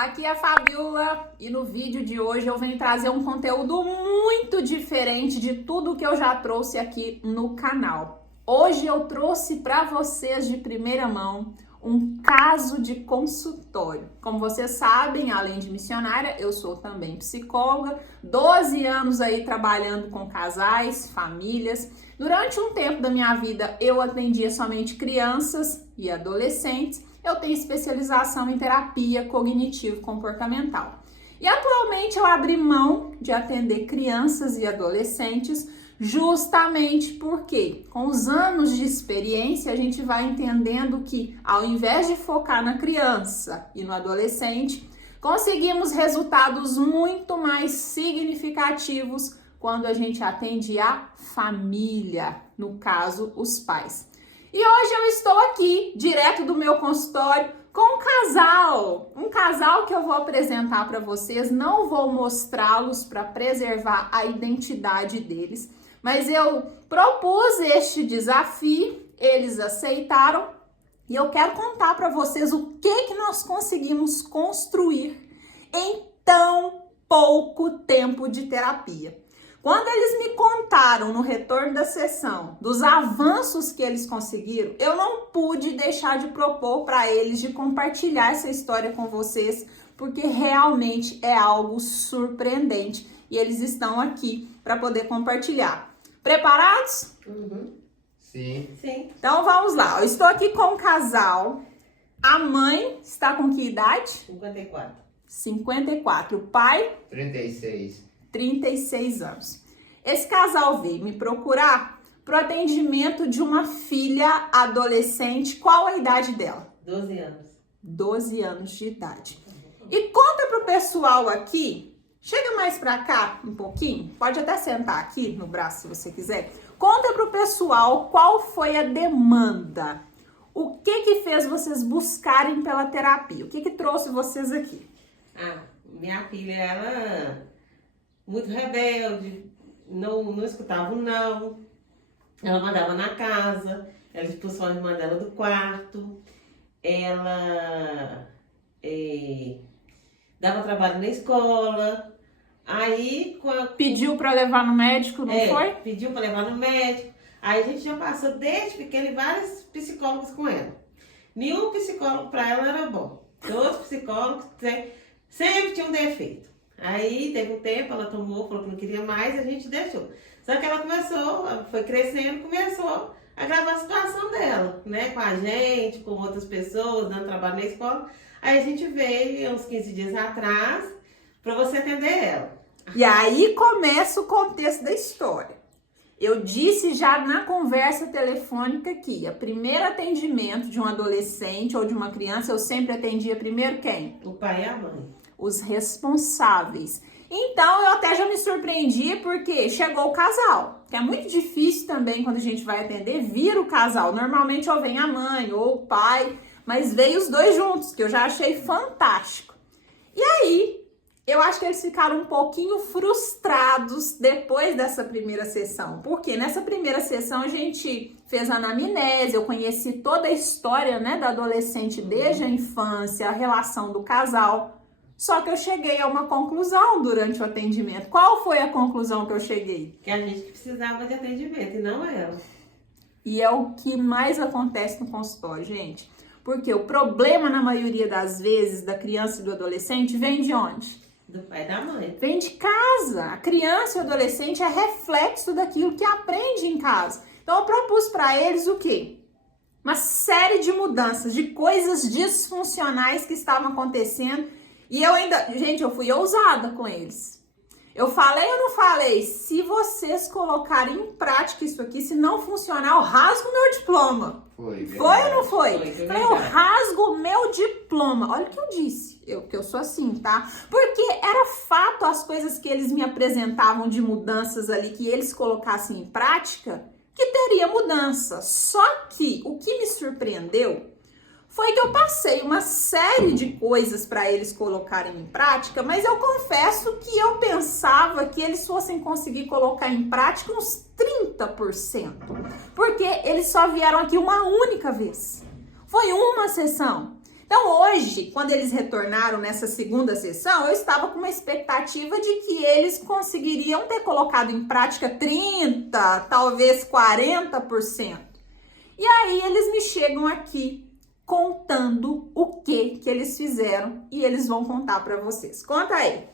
Aqui é a Fabiola e no vídeo de hoje eu venho trazer um conteúdo muito diferente de tudo que eu já trouxe aqui no canal. Hoje eu trouxe para vocês de primeira mão um caso de consultório. Como vocês sabem, além de missionária, eu sou também psicóloga, 12 anos aí trabalhando com casais, famílias. Durante um tempo da minha vida eu atendia somente crianças e adolescentes. Eu tenho especialização em terapia cognitivo-comportamental. E atualmente eu abri mão de atender crianças e adolescentes justamente porque, com os anos de experiência, a gente vai entendendo que, ao invés de focar na criança e no adolescente, conseguimos resultados muito mais significativos quando a gente atende a família, no caso, os pais. E hoje eu estou aqui, direto do meu consultório, com um casal que eu vou apresentar para vocês. Não vou mostrá-los para preservar a identidade deles, mas eu propus este desafio, eles aceitaram e eu quero contar para vocês o que nós conseguimos construir em tão pouco tempo de terapia. Quando eles me contaram no retorno da sessão dos avanços que eles conseguiram, eu não pude deixar de propor para eles de compartilhar essa história com vocês, porque realmente é algo surpreendente e eles estão aqui para poder compartilhar. Preparados? Uhum. Sim. Então vamos lá. Eu estou aqui com um casal. A mãe está com que idade? 54. 54. O pai? 36. 36 anos. Esse casal veio me procurar para o atendimento de uma filha adolescente. Qual a idade dela? 12 anos. 12 anos de idade. E conta pro pessoal aqui, chega mais para cá um pouquinho, pode até sentar aqui no braço se você quiser. Conta pro pessoal qual foi a demanda. O que fez vocês buscarem pela terapia? O que trouxe vocês aqui? Minha filha, ela muito rebelde, não escutava o não, ela mandava na casa, ela expulsou a irmã dela do quarto, ela dava trabalho na escola, aí... Pediu para levar no médico, não foi? Pediu para levar no médico, aí a gente já passou desde pequena vários psicólogos com ela. Nenhum psicólogo para ela era bom, todos os psicólogos sempre tinham um defeito. Aí teve um tempo, ela tomou, falou que não queria mais, a gente deixou. Só que ela foi crescendo, começou a gravar a situação dela, né? Com a gente, com outras pessoas, dando trabalho na escola. Aí a gente veio, uns 15 dias atrás, para você atender ela. E aí começa o contexto da história. Eu disse já na conversa telefônica que o primeiro atendimento de um adolescente ou de uma criança, eu sempre atendia primeiro quem? O pai e a mãe. Os responsáveis. Então, eu até já me surpreendi porque chegou o casal, que é muito difícil também quando a gente vai atender, vir o casal. Normalmente ou vem a mãe ou o pai, mas veio os dois juntos, que eu já achei fantástico. E aí, eu acho que eles ficaram um pouquinho frustrados depois dessa primeira sessão, porque nessa primeira sessão a gente fez a anamnese, eu conheci toda a história, né, da adolescente desde a infância, a relação do casal. Só que eu cheguei a uma conclusão durante o atendimento. Qual foi a conclusão que eu cheguei? Que a gente precisava de atendimento e não ela. E é o que mais acontece no consultório, gente. Porque o problema, na maioria das vezes, da criança e do adolescente vem de onde? Do pai e da mãe. Vem de casa. A criança e o adolescente é reflexo daquilo que aprende em casa. Então eu propus para eles o quê? Uma série de mudanças, de coisas disfuncionais que estavam acontecendo. E eu ainda, gente, eu fui ousada com eles. Eu falei ou não falei? Se vocês colocarem em prática isso aqui, se não funcionar, eu rasgo meu diploma. Foi ou não foi? Foi Falei, eu rasgo meu diploma. Olha o que eu disse. Que eu sou assim, tá? Porque era fato as coisas que eles me apresentavam de mudanças ali, que eles colocassem em prática, que teria mudança. Só que o que me surpreendeu foi que eu passei uma série de coisas para eles colocarem em prática, mas eu confesso que eu pensava que eles fossem conseguir colocar em prática uns 30%, porque eles só vieram aqui uma única vez. Foi uma sessão. Então hoje, quando eles retornaram nessa segunda sessão, eu estava com uma expectativa de que eles conseguiriam ter colocado em prática 30%, talvez 40%. E aí eles me chegam aqui contando o que eles fizeram e eles vão contar para vocês. Conta aí.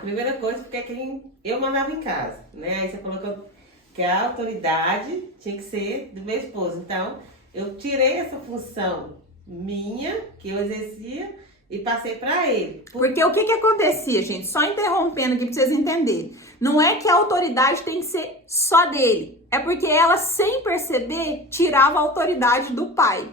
Primeira coisa, porque eu mandava em casa, né? Aí você colocou que a autoridade tinha que ser do meu esposo. Então, eu tirei essa função minha, que eu exercia, e passei para ele. Porque o que acontecia, gente? Só interrompendo aqui para vocês entenderem. Não é que a autoridade tem que ser só dele. É porque ela, sem perceber, tirava a autoridade do pai.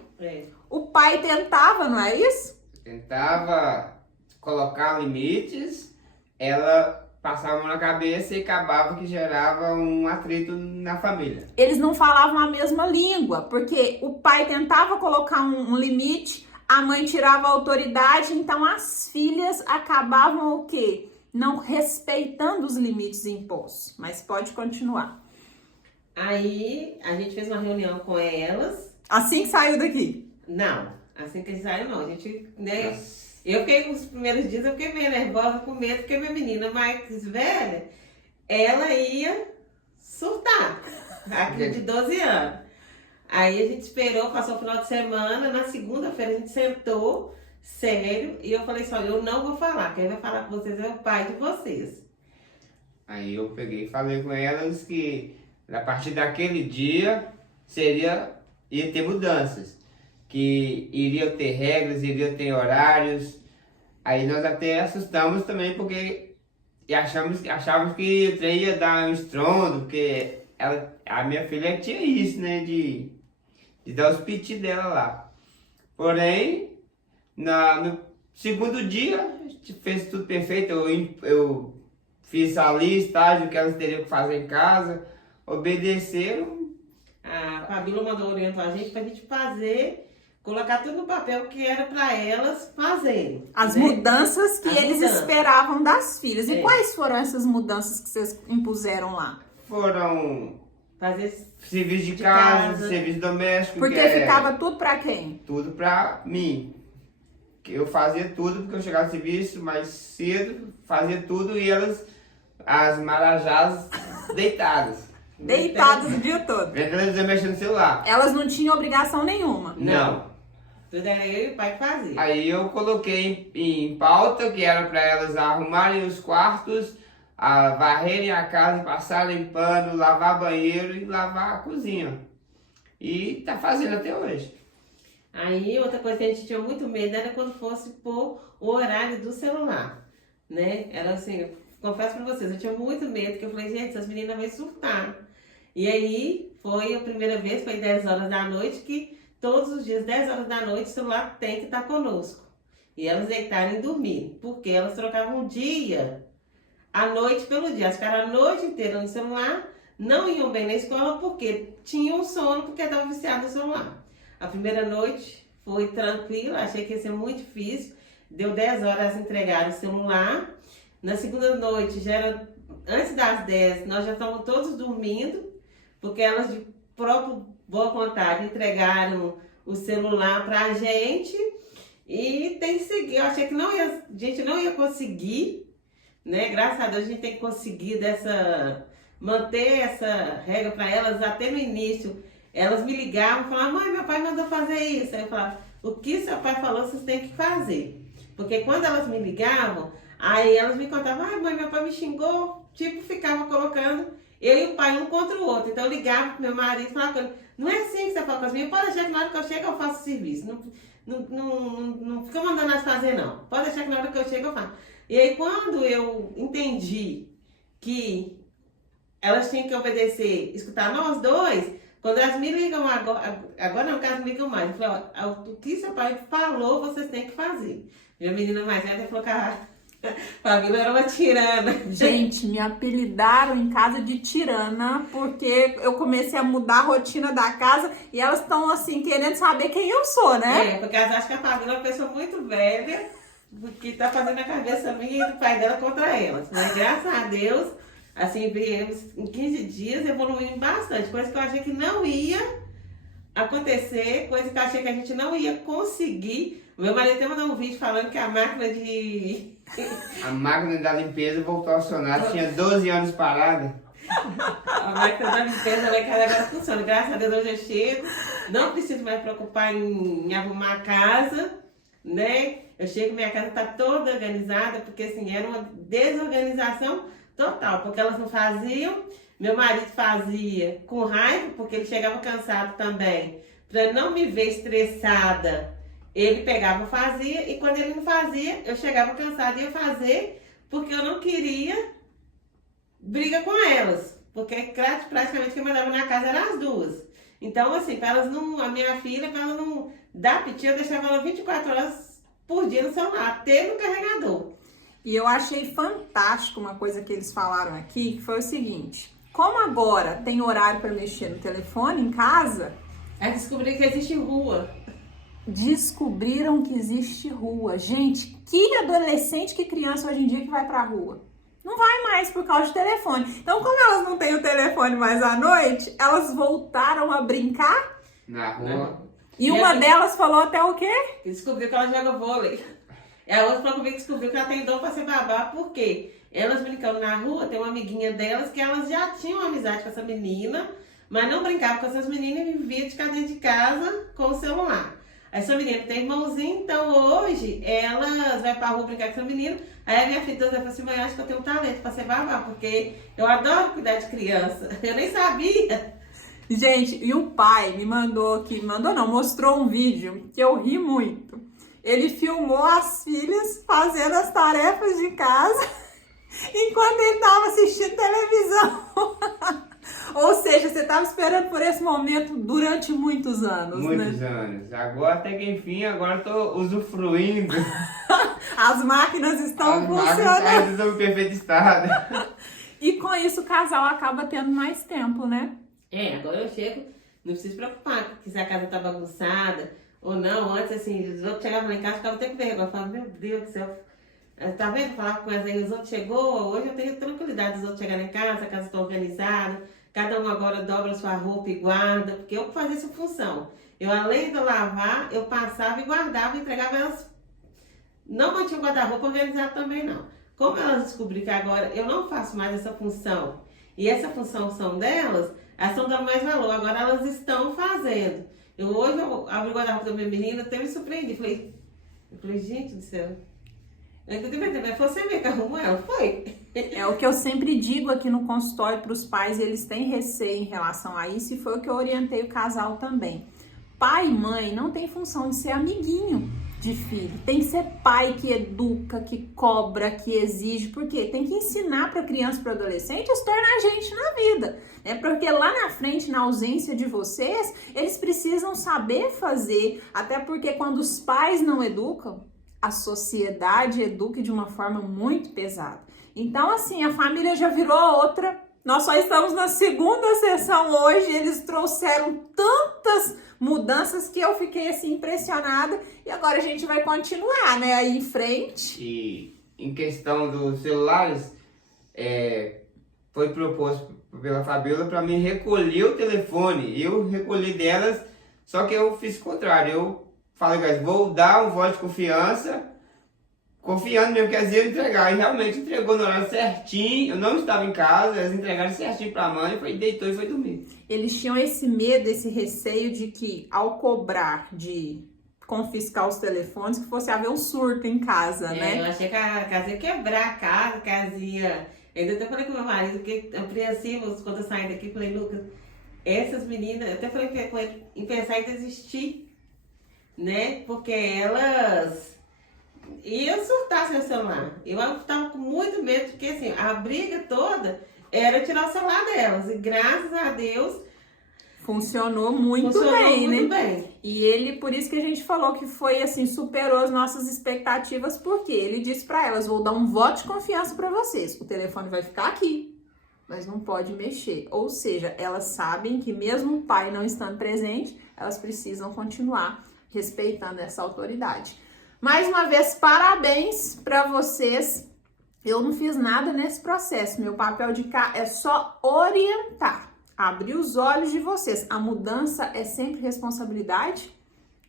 O pai tentava, não é isso? Tentava colocar limites, ela passava a mão na cabeça e acabava que gerava um atrito na família. Eles não falavam a mesma língua, porque o pai tentava colocar um limite, a mãe tirava a autoridade, então as filhas acabavam o quê? Não respeitando os limites impostos. Mas pode continuar. Aí a gente fez uma reunião com elas. Assim que saiu daqui? Não, assim que a gente saiu não. A gente, né? Eu fiquei nos primeiros dias, eu fiquei meio nervosa, com medo, porque minha menina mais velha, ela ia surtar, aqui de 12 anos. Aí a gente esperou, passou o final de semana, na segunda-feira a gente sentou, sério, e eu falei assim, olha, eu não vou falar, quem vai falar com vocês é o pai de vocês. Aí eu peguei e falei com elas que a partir daquele dia ia ter mudanças. Que iriam ter regras, iriam ter horários. Aí nós até assustamos também porque achávamos que o trem ia dar um estrondo, porque a minha filha tinha isso, né, de dar os piti dela lá. Porém, no segundo dia, a gente fez tudo perfeito, eu fiz a listagem que elas teriam que fazer em casa, obedeceram. A Fabíola mandou orientar a gente pra gente fazer, colocar tudo no papel que era para elas fazerem. As né? mudanças que eles esperavam das filhas. E quais foram essas mudanças que vocês impuseram lá? Foram fazer serviço de casa, serviço doméstico. Porque ficava tudo para quem? Tudo para mim. Que eu fazia tudo, porque eu chegava no serviço mais cedo, fazia tudo e elas, as marajás, deitadas. Deitadas o dia todo. Elas mexendo no celular. Elas não tinham obrigação nenhuma. Não. Tudo era eu e o pai que fazia. Aí eu coloquei em pauta que era para elas arrumarem os quartos, varrerem a casa, passar limpando, lavar banheiro e lavar a cozinha. E tá fazendo até hoje. Aí outra coisa que a gente tinha muito medo era quando fosse pôr o horário do celular, né? Era assim, eu confesso pra vocês, eu tinha muito medo, que eu falei, gente, essas meninas vão surtar. E aí foi a primeira vez, foi 10 horas da noite, que todos os dias, 10 horas da noite, o celular tem que estar conosco. E elas deitarem e dormir, porque elas trocavam o dia, a noite pelo dia. Elas ficaram a noite inteira no celular, não iam bem na escola porque tinham sono, porque estavam viciadas no celular. A primeira noite foi tranquila, achei que ia ser muito difícil. Deu 10 horas, elas entregaram o celular. Na segunda noite, já era antes das 10, nós já estávamos todos dormindo, porque elas de própria boa vontade entregaram o celular para a gente. E tem que seguir. Eu achei que a gente não ia conseguir, né? Graças a Deus a gente tem que conseguir manter essa regra para elas até no início. Elas me ligavam e falavam, mãe, meu pai mandou fazer isso. Aí eu falava, o que seu pai falou, vocês têm que fazer. Porque quando elas me ligavam, aí elas me contavam, mãe, meu pai me xingou. Tipo, ficava colocando eu e o pai um contra o outro. Então eu ligava pro meu marido e falava, não é assim que você fala com as minhas, pode deixar que na hora que eu chego eu faço o serviço. Não fica mandando elas fazer, não. Pode deixar que na hora que eu chego eu faço. E aí quando eu entendi que elas tinham que obedecer, escutar nós dois, quando elas me ligam agora não, caso me ligam mais. Eu falei, o que seu pai falou, vocês têm que fazer. Minha menina mais velha falou que a Fabíola era uma tirana. Gente, me apelidaram em casa de tirana, porque eu comecei a mudar a rotina da casa e elas estão assim, querendo saber quem eu sou, né? Porque elas acham que a Fabíola é uma pessoa muito velha, que tá fazendo a cabeça minha e do pai dela contra elas. Mas graças a Deus, assim, viemos em 15 dias, evoluindo bastante. Coisa que eu achei que não ia acontecer, coisa que eu achei que a gente não ia conseguir. O meu marido até mandou um vídeo falando que a máquina de... A máquina da limpeza voltou a funcionar, tinha 12 anos parada. A máquina da limpeza lá em casa agora funciona. Graças a Deus hoje eu chego, não preciso mais preocupar em arrumar a casa, né? Eu chego, minha casa tá toda organizada, porque assim, era uma desorganização total, porque elas não faziam, meu marido fazia com raiva, porque ele chegava cansado também, para não me ver estressada, ele pegava e fazia, e quando ele não fazia, eu chegava cansada e ia fazer, porque eu não queria briga com elas, porque praticamente quem mandava na casa eram as duas. Então, assim, para elas não, a minha filha, para ela não dar piti, eu deixava ela 24 horas por dia no celular, até no carregador. E eu achei fantástico uma coisa que eles falaram aqui, que foi o seguinte: como agora tem horário para mexer no telefone em casa, Aí descobri que existe rua. descobriram que existe rua. Gente, que adolescente, que criança hoje em dia que vai pra rua? Não vai mais por causa de telefone. Então, como elas não têm o telefone mais à noite, elas voltaram a brincar. Na rua. E uma delas falou até o quê? Descobriu que ela joga vôlei. E a outra falou comigo que descobriu que ela tem dom pra ser babá, porque elas brincando na rua, tem uma amiguinha delas que elas já tinham amizade com essa menina, mas não brincavam com essas meninas e viviam de ficar dentro de casa com o celular. Essa menina tem irmãozinho, então hoje elas vão pra rua brincar com essa menina. Aí a minha filha falou assim: mãe, eu acho que eu tenho um talento pra ser babá, porque eu adoro cuidar de criança. Eu nem sabia. Gente, e o pai me mandou aqui, mostrou um vídeo que eu ri muito. Ele filmou as filhas fazendo as tarefas de casa enquanto ele estava assistindo televisão. Ou seja, você estava esperando por esse momento durante muitos anos, Muitos né? anos. Agora, até que enfim, agora eu tô usufruindo. As máquinas estão As máquinas funcionando. ainda estão em perfeito estado. E com isso o casal acaba tendo mais tempo, né? Agora eu chego, não preciso se preocupar que se a casa tá bagunçada ou não. Antes, assim, os outros chegavam lá em casa, ficava até com vergonha. Eu falava, meu Deus do céu, tá vendo? Eu falava com elas aí, os outros chegou, hoje eu tenho tranquilidade dos outros chegarem em casa, a casa está organizada, cada um agora dobra sua roupa e guarda, porque eu fazia essa função. Eu, além de lavar, eu passava e guardava e entregava elas. Não mantinha o guarda-roupa organizado também, não. Como elas descobriram que agora eu não faço mais essa função, e essa função são delas, elas estão dando mais valor, agora elas estão fazendo. Hoje eu abri o guarda-roupa da minha menina, até me surpreendi. Eu falei, gente do céu. Eu entendi, mas foi você mesmo que arrumou ela? Foi. É o que eu sempre digo aqui no consultório para os pais, eles têm receio em relação a isso, e foi o que eu orientei o casal também. Pai e mãe não tem função de ser amiguinho de filho, tem que ser pai que educa, que cobra, que exige, porque tem que ensinar para criança e para adolescente a se tornar gente na vida, né? Porque lá na frente, na ausência de vocês, eles precisam saber fazer, até porque quando os pais não educam, a sociedade educa de uma forma muito pesada. Então, assim, a família já virou outra. Nós só estamos na segunda sessão hoje, eles trouxeram tantas mudanças que eu fiquei, assim, impressionada. E agora a gente vai continuar, né, aí em frente. E em questão dos celulares, foi proposto pela Fabiola para mim recolher o telefone. Eu recolhi delas, só que eu fiz o contrário. Eu falei, guys, vou dar um voto de confiança, confiando mesmo que elas iam entregar. E realmente entregou no horário certinho. Eu não estava em casa, elas entregaram certinho para a mãe, foi, deitou e foi dormir. Eles tinham esse medo, esse receio de que ao cobrar de confiscar os telefones, que fosse haver um surto em casa, né? Eu achei que a casa ia quebrar a casa, que a casa ia... Eu até falei com meu marido, que apreensivos quando eu saí daqui, falei, Lucas, essas meninas, eu até falei com ele em pensar em desistir, né? Porque elas iam surtar seu celular. Eu estava com muito medo, porque assim, a briga toda era tirar o celular delas. E graças a Deus Funcionou muito bem, muito né? bem. E ele, por isso que a gente falou que foi assim, superou as nossas expectativas, porque ele disse para elas: vou dar um voto de confiança para vocês. O telefone vai ficar aqui, mas não pode mexer. Ou seja, elas sabem que mesmo o pai não estando presente, elas precisam continuar respeitando essa autoridade. Mais uma vez, parabéns para vocês. Eu não fiz nada nesse processo. Meu papel de cá é só orientar, abrir os olhos de vocês. A mudança é sempre responsabilidade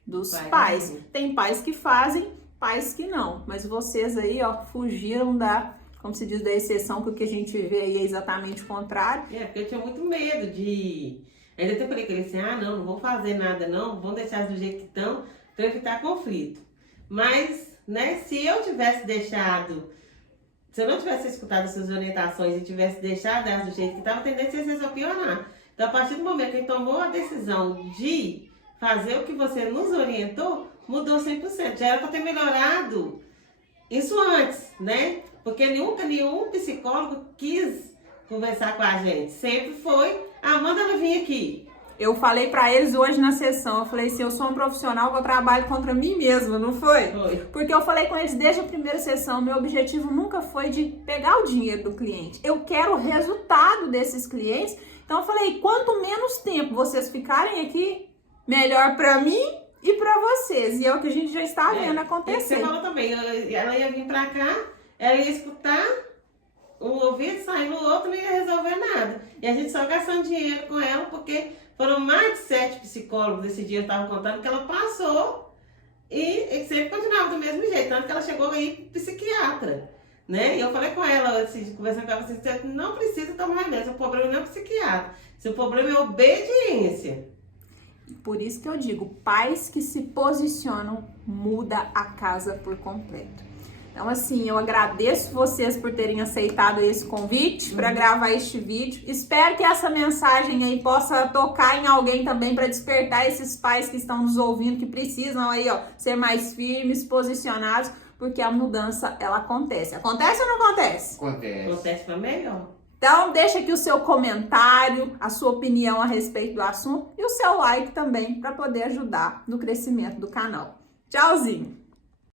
dos Vai, pais. vai. Tem pais que fazem, pais que não. Mas vocês aí, ó, fugiram da, como se diz, da exceção, que o que a gente vê aí é exatamente o contrário. Porque eu tinha muito medo de... Ainda até falei com ele assim, não vou fazer nada não, vamos deixar do jeito que estão, para evitar conflito. Mas, né, se eu tivesse deixado, se eu não tivesse escutado suas orientações e tivesse deixado elas do jeito que estava, a tendência ia ser só piorar. Então, a partir do momento que ele tomou a decisão de fazer o que você nos orientou, mudou 100%. Já era para ter melhorado isso antes, né? Porque nunca nenhum psicólogo quis conversar com a gente. Sempre foi, manda ela vir aqui. Eu falei pra eles hoje na sessão, eu falei assim, eu sou um profissional que eu trabalho contra mim mesma, não foi? Foi. Porque eu falei com eles desde a primeira sessão, meu objetivo nunca foi de pegar o dinheiro do cliente. Eu quero o resultado desses clientes. Então eu falei, quanto menos tempo vocês ficarem aqui, melhor pra mim e pra vocês. E é o que a gente já está vendo acontecer. Você falou também, ela ia vir pra cá, ela ia escutar, um ouvido sair no outro, não ia resolver nada. E a gente só gastando dinheiro com ela, porque foram mais de 7 psicólogos desse dia, eu estava contando, que ela passou e sempre continuava do mesmo jeito, tanto que ela chegou aí psiquiatra, né? E eu falei com ela, assim, conversando com ela, assim, você não precisa tomar remédio, seu problema não é psiquiatra, seu problema é obediência. Por isso que eu digo, pais que se posicionam muda a casa por completo. Então, assim, eu agradeço vocês por terem aceitado esse convite para gravar este vídeo. Espero que essa mensagem aí possa tocar em alguém também para despertar esses pais que estão nos ouvindo, que precisam aí, ó, ser mais firmes, posicionados, porque a mudança, ela acontece. Acontece ou não acontece? Acontece. Acontece para melhor. Então, deixa aqui o seu comentário, a sua opinião a respeito do assunto e o seu like também para poder ajudar no crescimento do canal. Tchauzinho!